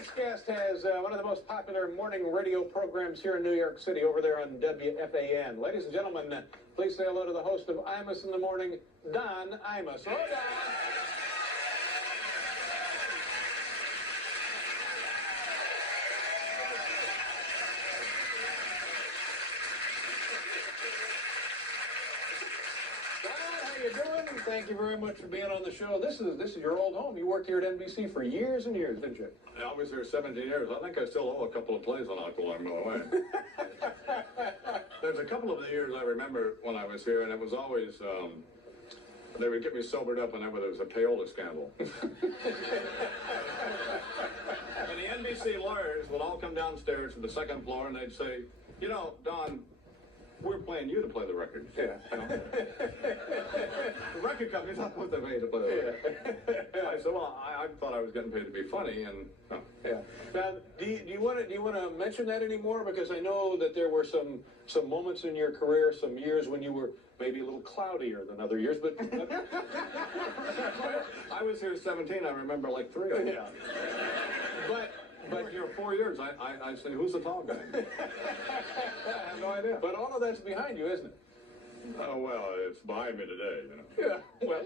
next guest has one of the most popular morning radio programs here in New York City, over there on WFAN. Ladies and gentlemen, please say hello to the host of Imus in the Morning, Don Imus. Hello, Don. Thank you very much for being on the show. This is your old home. You worked here at NBC for years and years, didn't you? I was here 17 years. I think I still owe a couple of plays on Aqualung, by the way. There's a couple of the years I remember when I was here, and it was always, they would get me sobered up whenever there was a payola scandal. And the NBC lawyers would all come downstairs to the second floor, and they'd say, you know, Don, we're paying you to play the records. Yeah. You know? The record company's not what they paid to play the records. Yeah. I said, well, I thought I was getting paid to be funny, and yeah. Now, do you want to mention that anymore? Because I know that there were some moments in your career, some years when you were maybe a little cloudier than other years, but I was here 17. I remember like 3 of them. Yeah. But you know, 4 years, I say, who's the tall guy? I have no idea. But all of that's behind you, isn't it? Oh, well, it's behind me today, you know. Yeah, well,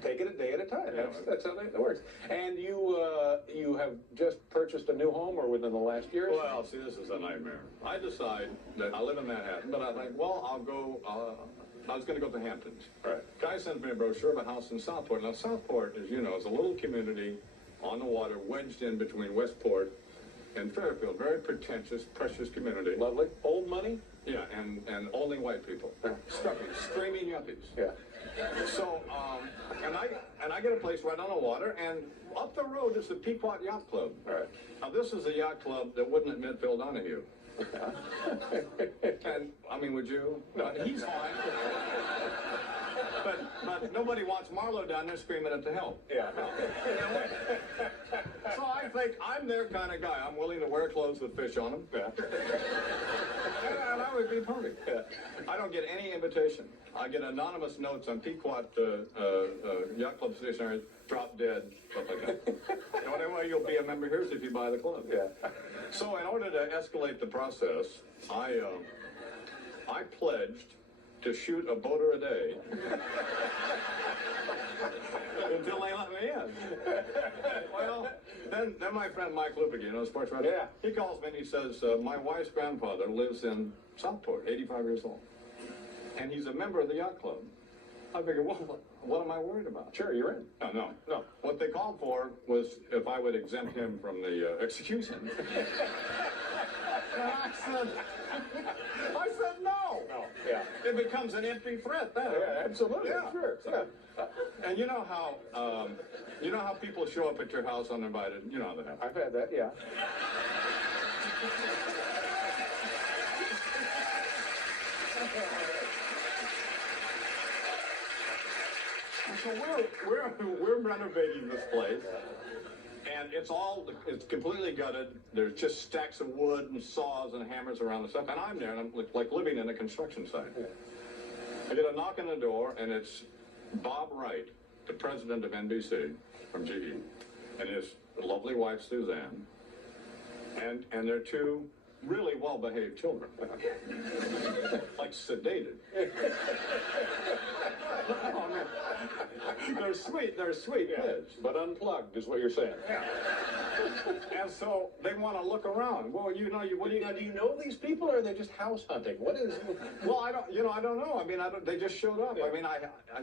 take it a day at a time. Yeah. That's how it works. And you have just purchased a new home, or within the last year? Well, see, this is a nightmare. I decide that I live in Manhattan, but I think, well, I'll go, I was going to go to the Hamptons. Right. Guy sent me a brochure of a house in Southport. Now, Southport, as you know, is a little community on the water, wedged in between Westport and Fairfield. Very pretentious, precious community. Lovely. Old money? Yeah, and only white people. Stuffy, screaming yuppies. Yeah. So, and I get a place right on the water, and up the road is the Pequot Yacht Club. Right. Now, this is a yacht club that wouldn't admit Phil Donahue. And, I mean, would you? No, he's fine. But nobody wants Marlowe down there screaming at the help. Yeah. So I think I'm their kind of guy. I'm willing to wear clothes with fish on them. Yeah. And I would be perfect. Yeah. I don't get any invitation. I get anonymous notes on Pequot Yacht Club stationery, drop dead, stuff like that. The only way you'll be a member here is if you buy the club. Yeah. So in order to escalate the process, I pledged to shoot a boater a day until they let me in. Well, then my friend Mike Lupig, you know, sports writer, yeah, he calls me and he says, my wife's grandfather lives in Southport, 85 years old, and he's a member of the yacht club. I figured, well, what am I worried about? Sure, you're in. No. What they called for was if I would exempt him from the execution. And I said no. No, yeah. It becomes an empty threat then. Yeah, absolutely. Yeah. Sure. So, and you know how people show up at your house uninvited? You know that. I've had that, yeah. So we're renovating this place, and it's completely gutted. There's just stacks of wood and saws and hammers around the stuff, and I'm there, and I'm like living in a construction site. Yeah. I get a knock on the door, and it's Bob Wright, the president of NBC from GE, and his lovely wife Suzanne, and their 2 really well-behaved children, like sedated. Oh, man. They're sweet kids. But unplugged is what you're saying. Yeah. And so they want to look around. Well, you know, do you know these people, or are they just house hunting? What is? Well, I don't know. I mean, they just showed up. Yeah. I mean,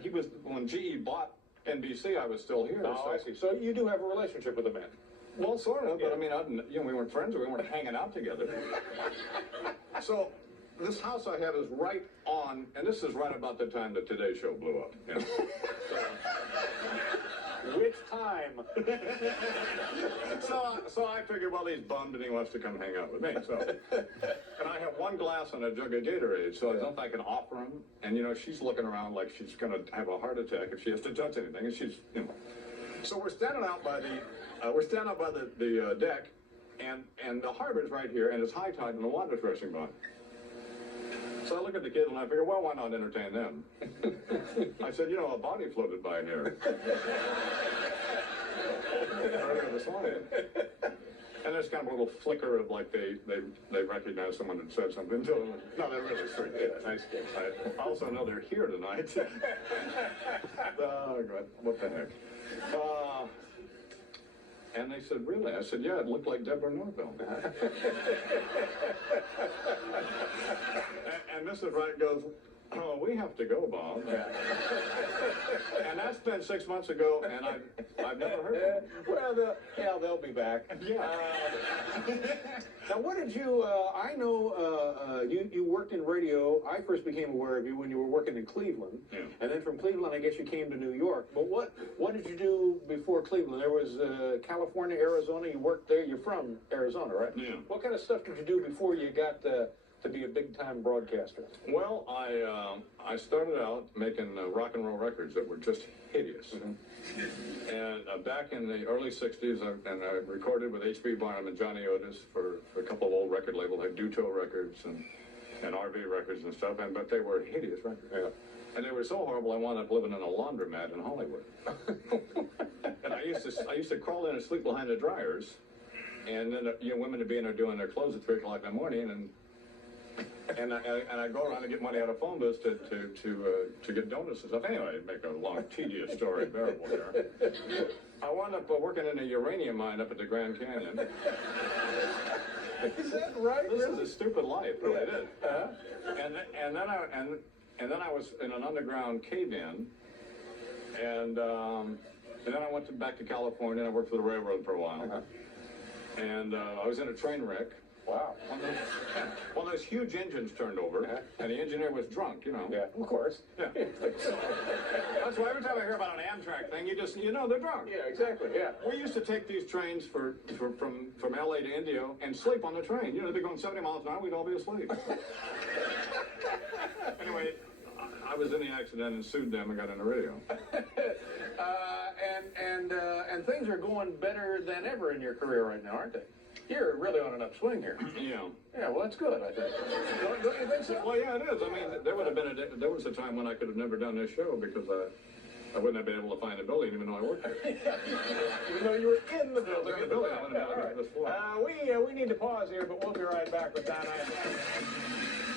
he was, when GE bought NBC, I was still here. Oh, I see. So you do have a relationship with the man. Well, sort of, but I mean, we weren't friends, we weren't hanging out together. So, this house I have is right on, and this is right about the time the Today Show blew up. You know? Which time? So I figured, well, he's bummed and he wants to come hang out with me. So, and I have 1 glass and a jug of Gatorade, so I don't think I can offer him. And, you know, she's looking around like she's going to have a heart attack if she has to touch anything, and she's, you know. So we're standing out by the deck, and the harbor's right here, and it's high tide, and the water's rushing by. So I look at the kids, and I figure, well, why not entertain them? I said, you know, a body floated by here earlier this morning. And there's kind of a little flicker of like they recognize someone and said something to them. No, they're really sweet. Yeah, nice kids. I also know they're here tonight. Oh, God, what the heck? And they said, really? I said, yeah, it looked like Deborah Norville. and Mrs. Wright goes, oh, we have to go, Bob. And that's been 6 months ago, and I've never heard of them. Well, they'll be back. Yeah. Now, what did you? I know you worked in radio. I first became aware of you when you were working in Cleveland, Yeah. and then from Cleveland, I guess you came to New York. But what did you do before Cleveland? There was California, Arizona. You worked there. You're from Arizona, right? Yeah. What kind of stuff did you do before you got to be a big-time broadcaster? Well, I started out making rock and roll records that were just hideous. And back in the early 60s, I recorded with H.B. Barnum and Johnny Otis for a couple of old record labels, like Duto Records and RV Records and stuff, but they were hideous records. Yeah. And they were so horrible, I wound up living in a laundromat in Hollywood. And I used to crawl in and sleep behind the dryers, and then women would be in there doing their clothes at 3 o'clock in the morning, and I go around and get money out of phone booths to get donuts and stuff. Anyway, it'd make a long, tedious story bearable here. I wound up working in a uranium mine up at the Grand Canyon. Is that right? This is a stupid life, really it is. Uh-huh. And then I was in an underground cave-in, and then I went back to California and I worked for the railroad for a while. Uh-huh. And I was in a train wreck. Wow. One of those huge engines turned over, and the engineer was drunk, Yeah, of course. Yeah. That's why every time I hear about an Amtrak thing, you know they're drunk. Yeah, exactly. Yeah. We used to take these trains from LA to Indio and sleep on the train. They'd be going 70 miles an hour, we'd all be asleep. Anyway, I was in the accident and sued them and got on the radio. And things are going better than ever in your career right now, aren't they? You're really on an upswing here. Yeah. Yeah, well, that's good, I think. Don't you think so? Well, yeah, it is. I mean, there was a time when I could have never done this show because I wouldn't have been able to find a building even though I worked there. Even though you were in the building. In the building, I wouldn't have been able to get this floor. We need to pause here, but we'll be right back with Don Imus.